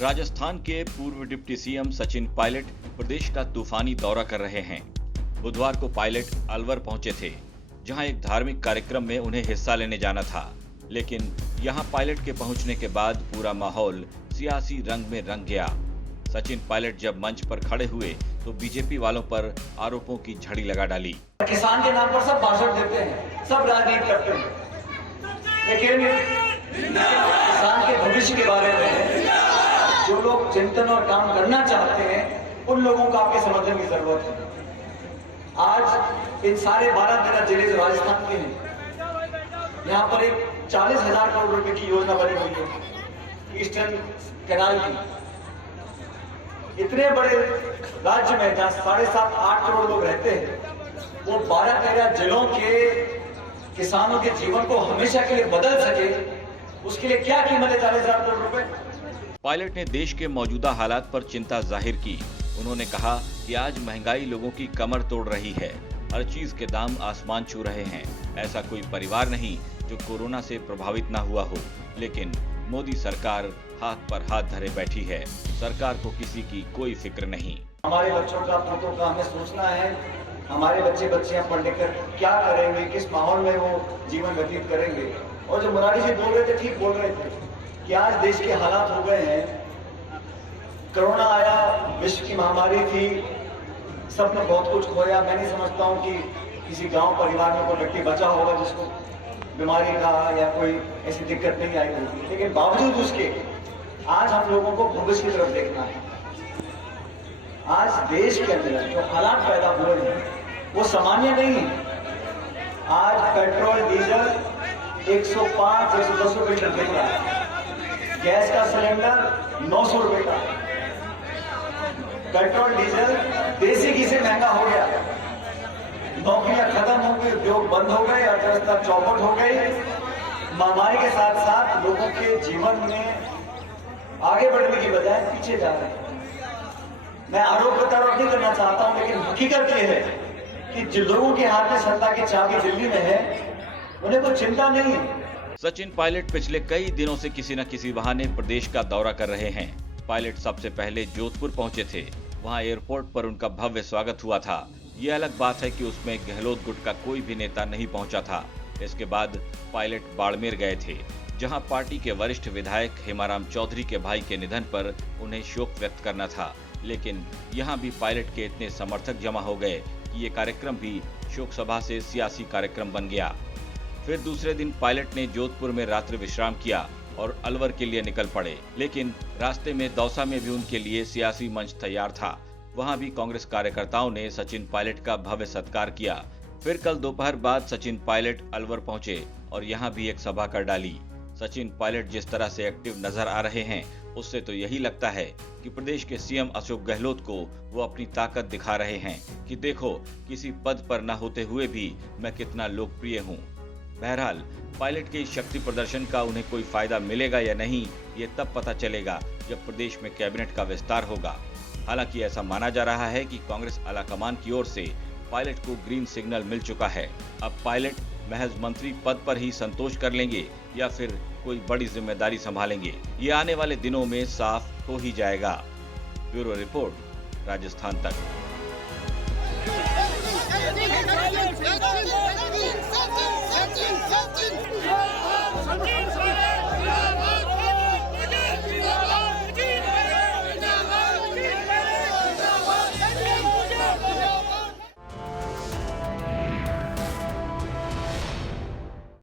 राजस्थान के पूर्व deputy CM Sachin Pilot प्रदेश का तूफानी दौरा कर रहे हैं। बुधवार को पायलट अलवर पहुंचे थे, जहां एक धार्मिक कार्यक्रम में उन्हें हिस्सा लेने जाना था। लेकिन यहां पायलट के पहुंचने के बाद पूरा माहौल सियासी रंग में रंग गया। सचिन पायलट जब मंच पर खड़े हुए तो बीजेपी वालों पर आरोपों की झड़ी लगा डाली। किसान के नाम पर सब भाषण देते हैं, सब राजनीति करते हैं, लेकिन किसान के भविष्य के बारे में जो लोग चिंतन और काम करना चाहते हैं, उन लोगों को आपके समर्थन की जरूरत है। आज इन सारे 12-13 जिले जो राजस्थान के हैं, यहाँ पर एक 40,000 करोड़ रुपए की योजना बनी हुई है ईस्टर्न कैनाल की। इतने बड़े राज्य में जहाँ 7.5-8 करोड़ लोग रहते हैं, वो 12-13 जिलों के किसानों के जीवन को हमेशा के लिए बदल सके, उसके लिए क्या कीमत है 40,000 करोड़ रुपए। पायलट ने देश के मौजूदा हालात पर चिंता जाहिर की। उन्होंने कहा कि आज महंगाई लोगों की कमर तोड़ रही है, हर चीज के दाम आसमान छू रहे हैं। ऐसा कोई परिवार नहीं जो कोरोना से प्रभावित न हुआ हो, लेकिन मोदी सरकार हाथ पर हाथ धरे बैठी है। सरकार को किसी की कोई फिक्र नहीं। हमारे बच्चों का, पुतों का हमें सोचना है, हमारे बच्चे बच्चियां पढ़ लिख कर क्या करेंगे, किस माहौल में वो जीवन व्यतीत करेंगे। और जो मुरारी जी बोल रहे थे, ठीक बोल रहे थे कि आज देश के हालात हो गए हैं। कोरोना आया, विश्व की महामारी थी, सबने बहुत कुछ खोया। मैं नहीं समझता हूँ कि किसी गांव परिवार में कोई व्यक्ति बचा होगा जिसको बीमारी का या कोई ऐसी दिक्कत नहीं आई होगी। लेकिन बावजूद उसके आज हम लोगों को भविष्य की तरफ देखना है। आज देश के अंदर जो हालात पैदा हुए हैं वो सामान्य नहीं है। आज पेट्रोल डीजल 105-110 रुपए लीटर बिक रहा है, गैस का सिलेंडर 900 रुपए का, पेट्रोल डीजल देसी घी से महंगा हो गया, नौकरियां खत्म हो गई, उद्योग बंद हो गए, अर्थव्यवस्था चौपट हो गई। महामारी के साथ साथ लोगों के जीवन में आगे बढ़ने की बजाय पीछे जा रहे हैं। मैं आरोप प्रत्यारोप नहीं करना चाहता हूं, लेकिन हकीकत यह है कि जिन लोगों के हाथ में सत्ता की चाबी दिल्ली में है, उन्हें कोई चिंता नहीं है। सचिन पायलट पिछले कई दिनों से किसी न किसी बहाने प्रदेश का दौरा कर रहे हैं। पायलट सबसे पहले जोधपुर पहुंचे थे। वहां एयरपोर्ट पर उनका भव्य स्वागत हुआ था। ये अलग बात है कि उसमें गहलोत गुट का कोई भी नेता नहीं पहुंचा था। इसके बाद पायलट बाड़मेर गए थे, जहां पार्टी के वरिष्ठ विधायक हेमाराम चौधरी के भाई के निधन पर उन्हें शोक व्यक्त करना था। लेकिन यहां भी पायलट के इतने समर्थक जमा हो गए कि ये कार्यक्रम भी शोक सभा से सियासी कार्यक्रम बन गया। फिर दूसरे दिन पायलट ने जोधपुर में रात्रि विश्राम किया और अलवर के लिए निकल पड़े। लेकिन रास्ते में दौसा में भी उनके लिए सियासी मंच तैयार था। वहां भी कांग्रेस कार्यकर्ताओं ने सचिन पायलट का भव्य सत्कार किया। फिर कल दोपहर बाद सचिन पायलट अलवर पहुंचे और यहां भी एक सभा कर डाली। सचिन पायलट जिस तरह से एक्टिव नजर आ रहे हैं, उससे तो यही लगता है कि प्रदेश के सीएम अशोक गहलोत को वो अपनी ताकत दिखा रहे हैं कि देखो, किसी पद पर न होते हुए भी मैं कितना लोकप्रिय हूँ। बहरहाल पायलट के इस शक्ति प्रदर्शन का उन्हें कोई फायदा मिलेगा या नहीं, ये तब पता चलेगा जब प्रदेश में कैबिनेट का विस्तार होगा। हालांकि ऐसा माना जा रहा है कि कांग्रेस आलाकमान की ओर से पायलट को ग्रीन सिग्नल मिल चुका है। अब पायलट महज मंत्री पद पर ही संतोष कर लेंगे या फिर कोई बड़ी जिम्मेदारी संभालेंगे, ये आने वाले दिनों में साफ हो ही जाएगा। ब्यूरो रिपोर्ट, राजस्थान तक।